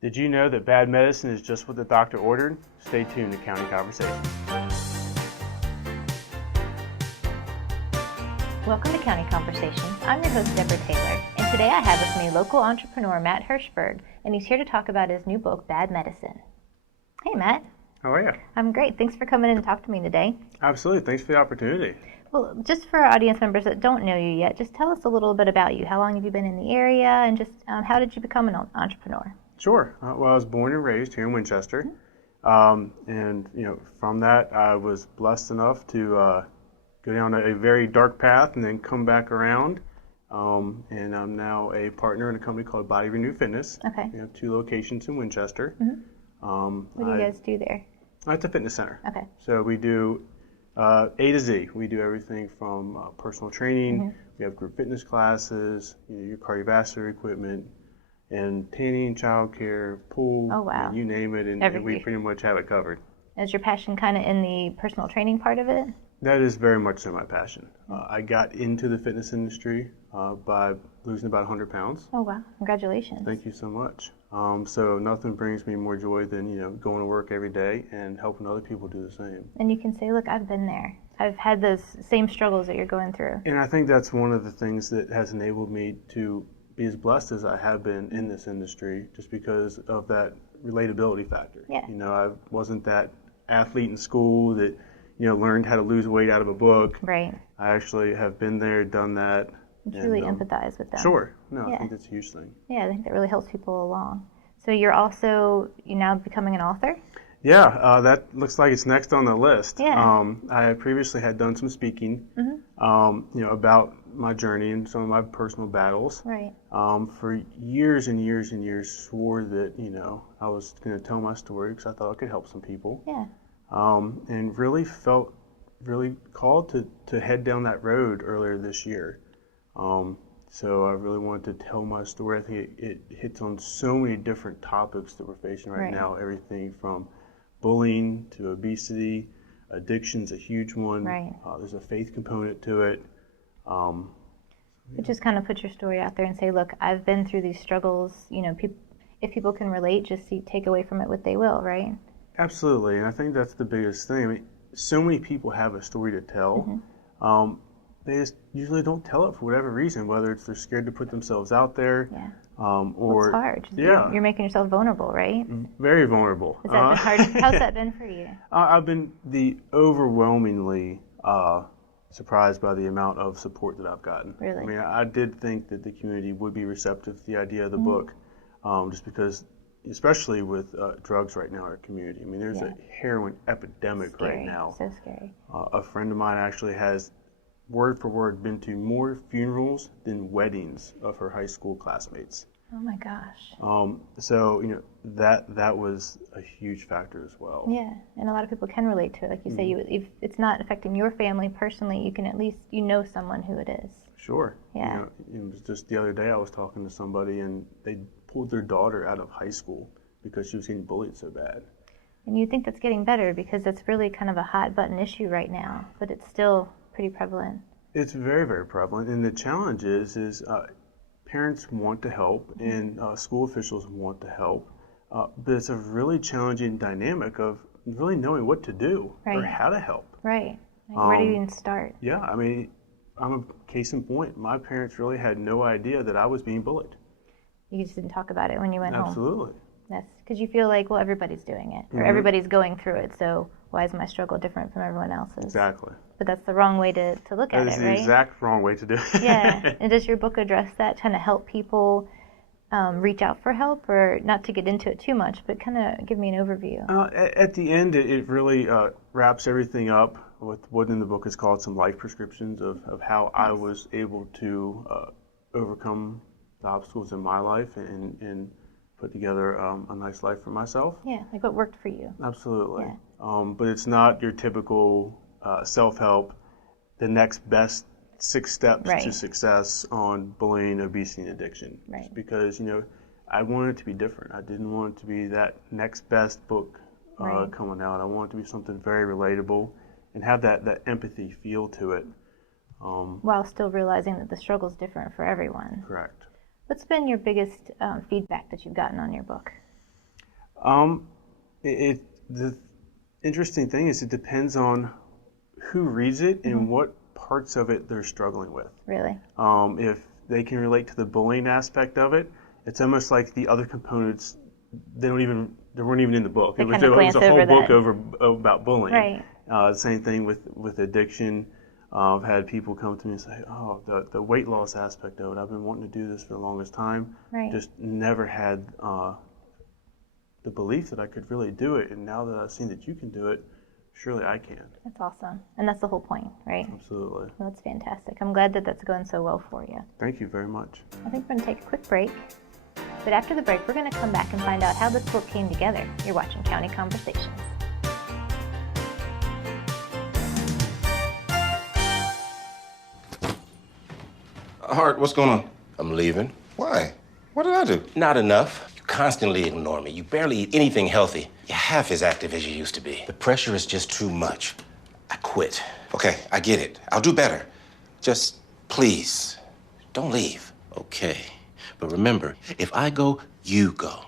Did you know that bad medicine is just what the doctor ordered? Stay tuned to County Conversation. Welcome to County Conversation. I'm your host, Deborah Taylor, and today I have with me local entrepreneur Matt Hirschberg, and he's here to talk about his new book, Bad Medicine. Hey, Matt. How are you? I'm great. Thanks for coming in and talking to me today. Absolutely. Thanks for the opportunity. Well, just for our audience members that don't know you yet, just tell us a little bit about you. How long have you been in the area, and just how did you become an entrepreneur? Sure. Well, I was born and raised here in Winchester, and from that, I was blessed enough to go down a very dark path and then come back around. And I'm now a partner in a company called Body Renew Fitness. Okay. We have 2 locations in Winchester. What do you guys do there? It's a fitness center. Okay. So we do A to Z. We do everything from personal training. We have group fitness classes, your cardiovascular equipment, and tanning, childcare, pool. Oh, wow. You name it, and we pretty much have it covered. Is your passion kind of in the personal training part of it? That is very much so my passion. I got into the fitness industry by losing about 100 pounds. Oh, wow. Congratulations. Thank you so much. So nothing brings me more joy than, going to work every day and helping other people do the same. And you can say, look, I've been there. I've had those same struggles that you're going through. And I think that's one of the things that has enabled me to be as blessed as I have been in this industry, just because of that relatability factor. Yeah. I wasn't that athlete in school that, learned how to lose weight out of a book. Right. I actually have been there, done that. You really empathize with them. Sure. No, Yeah. I think that's a huge thing. Yeah, I think that really helps people along. So you're now becoming an author? Yeah, that looks like it's next on the list. Yeah. I previously had done some speaking, about my journey and some of my personal battles. Right. For years and years and years, swore that, I was going to tell my story because I thought I could help some people. Yeah. And really felt really called to head down that road earlier this year. So I really wanted to tell my story. I think it hits on so many different topics that we're facing right now. Everything from bullying to obesity, addiction's a huge one. Right. There's a faith component to it. But just kind of put your story out there and say, look, I've been through these struggles. If people can relate, just take away from it what they will, right? Absolutely, and I think that's the biggest thing. I mean, so many people have a story to tell. They just usually don't tell it for whatever reason, whether it's they're scared to put themselves out there, or it's hard. Yeah, you're making yourself vulnerable, right? Very vulnerable. Has that been hard? How's that been for you? I've been overwhelmingly surprised by the amount of support that I've gotten. Really? I mean, I did think that the community would be receptive to the idea of the book, just because, especially with drugs right now in our community. I mean, there's a heroin epidemic right now. So scary. A friend of mine actually has, word for word, been to more funerals than weddings of her high school classmates. Oh my gosh. So that was a huge factor as well. Yeah, and a lot of people can relate to it. Like you say, if it's not affecting your family personally, you can at least someone who it is. Sure. Yeah. It was just the other day I was talking to somebody and they pulled their daughter out of high school because she was getting bullied so bad. And you think that's getting better because it's really kind of a hot button issue right now, but it's still pretty prevalent. It's very, very prevalent, and the challenge is parents want to help and school officials want to help, but it's a really challenging dynamic of really knowing what to do or how to help. Right. Where do you even start? Yeah, I mean, I'm a case in point. My parents really had no idea that I was being bullied. You just didn't talk about it when you went home. Absolutely. That's because you feel like, well, everybody's doing it, or everybody's going through it, so why is my struggle different from everyone else's? Exactly. But that's the wrong way to look at it, right? That is the exact wrong way to do it. Yeah. And does your book address that, kind of help people reach out for help, or not to get into it too much, but kind of give me an overview? At the end, it really wraps everything up with what in the book is called some life prescriptions of how I was able to overcome the obstacles in my life and put together a nice life for myself. Yeah, like what worked for you. Absolutely. Yeah. But it's not your typical self-help, the next best 6 steps to success on bullying, obesity, and addiction. Right. Just because, I wanted it to be different. I didn't want it to be that next best book coming out. I wanted it to be something very relatable and have that empathy feel to it. While still realizing that the struggle's different for everyone. Correct. What's been your biggest feedback that you've gotten on your book? Um, the interesting thing is it depends on who reads it and what parts of it they're struggling with. Really? If they can relate to the bullying aspect of it, it's almost like the other components they weren't even in the book. They It was, kind of it was glance a whole over book that. about bullying. Right. Same thing with addiction. I've had people come to me and say, "Oh, the weight loss aspect of it. I've been wanting to do this for the longest time. Right. Just never had the belief that I could really do it. And now that I've seen that you can do it, surely I can." That's awesome. And that's the whole point, right? Absolutely. Well, that's fantastic. I'm glad that that's going so well for you. Thank you very much. I think we're going to take a quick break. But after the break, we're going to come back and find out how this book came together. You're watching County Conversations. Hart, what's going on? I'm leaving. Why? What did I do? Not enough. You constantly ignore me. You barely eat anything healthy. You're half as active as you used to be. The pressure is just too much. I quit. Okay, I get it. I'll do better. Just please, don't leave. Okay. But remember, if I go, you go.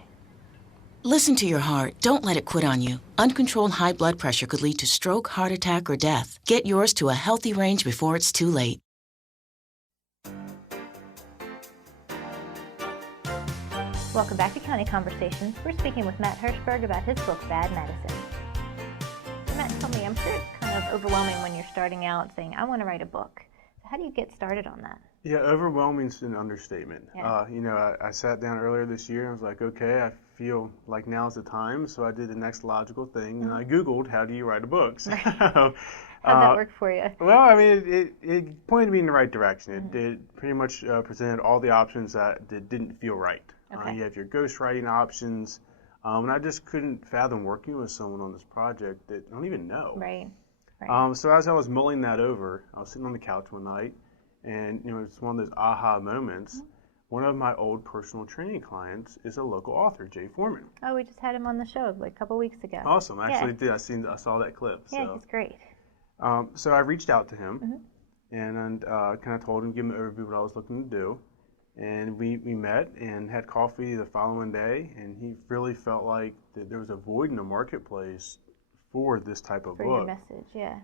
Listen to your heart. Don't let it quit on you. Uncontrolled high blood pressure could lead to stroke, heart attack, or death. Get yours to a healthy range before it's too late. Welcome back to County Conversations. We're speaking with Matt Hirschberg about his book, Bad Medicine. So Matt, tell me, I'm sure it's kind of overwhelming when you're starting out saying, I want to write a book. So how do you get started on that? Yeah, overwhelming is an understatement. Yeah. I sat down earlier this year and I was like, okay, I feel like now's the time. So I did the next logical thing and I Googled, how do you write a book? So, How'd that work for you? well, I mean, it pointed me in the right direction. It pretty much presented all the options that didn't feel right. Okay. You have your ghostwriting options. And I just couldn't fathom working with someone on this project that I don't even know. Right. So as I was mulling that over, I was sitting on the couch one night, and it's one of those aha moments. One of my old personal training clients is a local author, Jay Foreman. Oh, we just had him on the show like a couple weeks ago. Awesome. I actually Yeah. did. I saw that clip. Yeah, So, he's great. so I reached out to him and kind of told him, give him an overview of what I was looking to do. And we met and had coffee the following day, and he really felt like that there was a void in the marketplace for this type of For book. your message, yeah.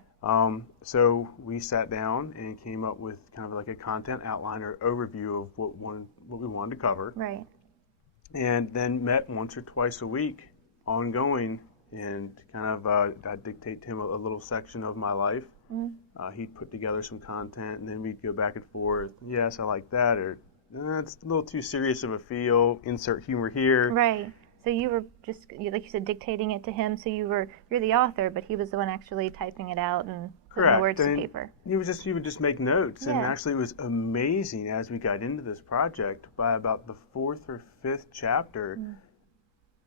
So we sat down and came up with kind of like a content outline or overview of what we wanted to cover, Right. and then met once or twice a week, ongoing, and kind of I'd dictate to him a little section of my life. He'd put together some content, and then we'd go back and forth. Yes, I like that, or it's a little too serious of a feel. Insert humor here. Right. So you were just, like you said, dictating it to him. So you're the author, but he was the one actually typing it out and putting the words to And paper. he would just make notes, and Yeah. actually it was amazing as we got into this project. By about the fourth or fifth chapter,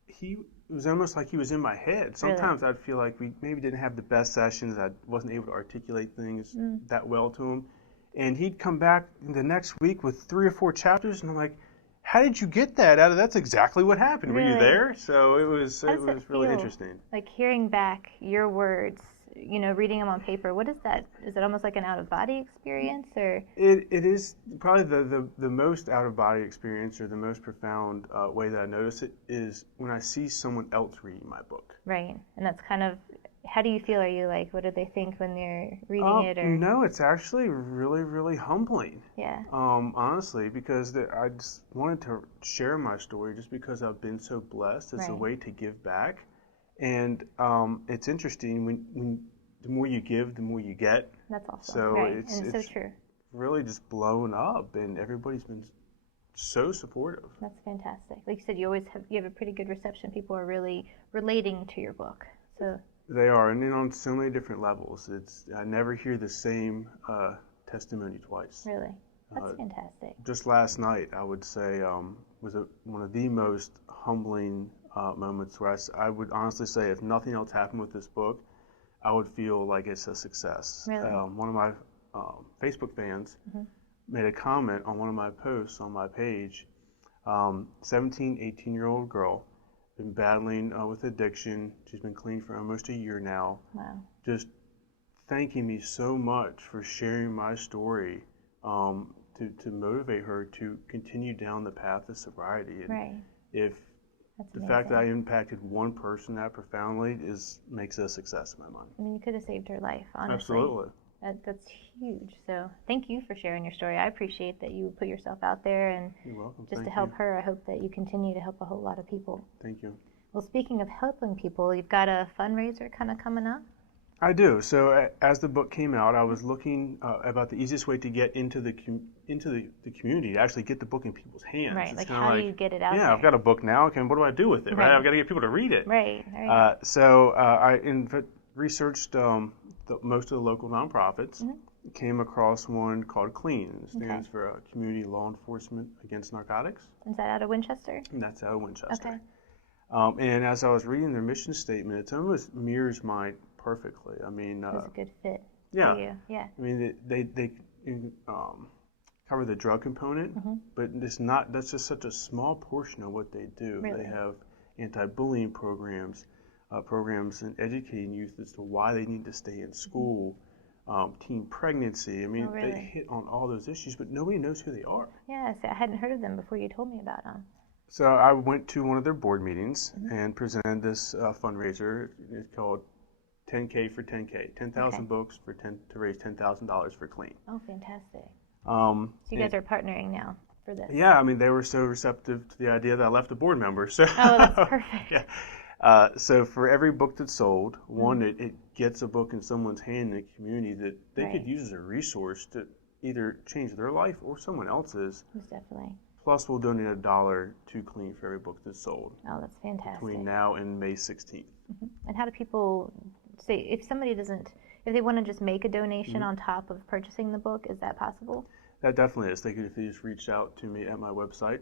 it was almost like he was in my head. Sometimes I'd feel like we maybe didn't have the best sessions. I wasn't able to articulate things that well to him, and he'd come back the next week with 3 or 4 chapters, and I'm like, how did you get that out of? That's exactly what happened. Were you Really? there? So it was How does it really feel? interesting. Like hearing back your words, reading them on paper. What is that? Is it almost like an out-of-body experience, or? It is probably the most out-of-body experience, or the most profound way that I notice it is when I see someone else reading my book. Right. And that's kind of, how do you feel? Are you like, what do they think when they're reading it? Or No, it's actually really, really humbling. Yeah. Honestly, because I just wanted to share my story just because I've been so blessed. It's a Right. way to give back. And it's interesting, when the more you give, the more you get. That's awesome. So right. it's and it's so true. really just blown up, and everybody's been so supportive. That's fantastic. Like you said, you have a pretty good reception. People are really relating to your book. So They are, and then on so many different levels. I never hear the same testimony twice. really, that's fantastic. Just last night, I would say, was one of the most humbling moments where I would honestly say, if nothing else happened with this book, I would feel like it's a success. Really? One of my Facebook fans made a comment on one of my posts on my page. 17, 18-year-old girl, been battling with addiction. She's been clean for almost a year now. Wow. Just thanking me so much for sharing my story to motivate her to continue down the path of sobriety. And Right. if That's the amazing. fact that I impacted one person that profoundly makes it a success in my mind. I mean, you could have saved her life, honestly. Absolutely. That's huge. So thank you for sharing your story. I appreciate that you put yourself out there, and You're welcome. just to Thank help you. her, I hope that you continue to help a whole lot of people. Thank you. Well, speaking of helping people, you've got a fundraiser kind of coming up. I do. So as the book came out, I was looking about the easiest way to get into the community, to actually get the book in people's hands. Right, It's like kinda how do you get it out Yeah, there? I've got a book now. Okay, what do I do with it? Right, Right. I've got to get people to read it. Right. Right. So I researched most of the local nonprofits. Mm-hmm. Came across one called CLEAN. It stands for Community Law Enforcement Against Narcotics, Is that out of Winchester? and that's out of Winchester. Okay. And as I was reading their mission statement, it almost mirrors mine perfectly. I mean, It was a good fit yeah. for you. Yeah. I mean, they cover the drug component, but that's just such a small portion of what they do. Really? They have anti-bullying programs, programs in educating youth as to why they need to stay in school, teen pregnancy. I mean, Oh, really? they hit on all those issues, but nobody knows who they are. Yeah, so I hadn't heard of them before you told me about them. So I went to one of their board meetings and presented this fundraiser. It's called 10K for 10K, 10,000 Okay. books to raise $10,000 for CLEAN. Oh, fantastic. So So you guys are partnering now for this. Yeah, I mean, they were so receptive to the idea that I left a board member. So, Oh, that's perfect. yeah. So for every book that's sold, one, it gets a book in someone's hand in the community that they Right. could use as a resource to either change their life or someone else's. Most definitely. Plus, we'll donate $1 to CLEAN for every book that's sold Oh, that's fantastic. between now and May 16th. And how do people say, if somebody doesn't, if they want to just make a donation on top of purchasing the book, is that possible? That definitely is. If they just reached out to me at my website,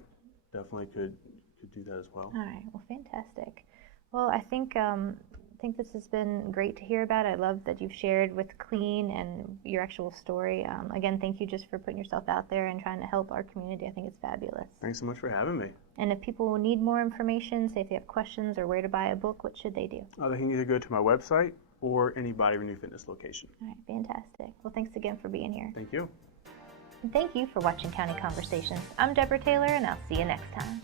definitely could do that as well. All right. Well, fantastic. Well, I think this has been great to hear about. I love that you've shared with CLEAN and your actual story. Again, thank you just for putting yourself out there and trying to help our community. I think it's fabulous. Thanks so much for having me. And if people need more information, say if they have questions or where to buy a book, what should they do? They can either go to my website or any Body Renew Fitness location. All right. Fantastic. Well, thanks again for being here. Thank you. And thank you for watching County Conversations. I'm Deborah Taylor, and I'll see you next time.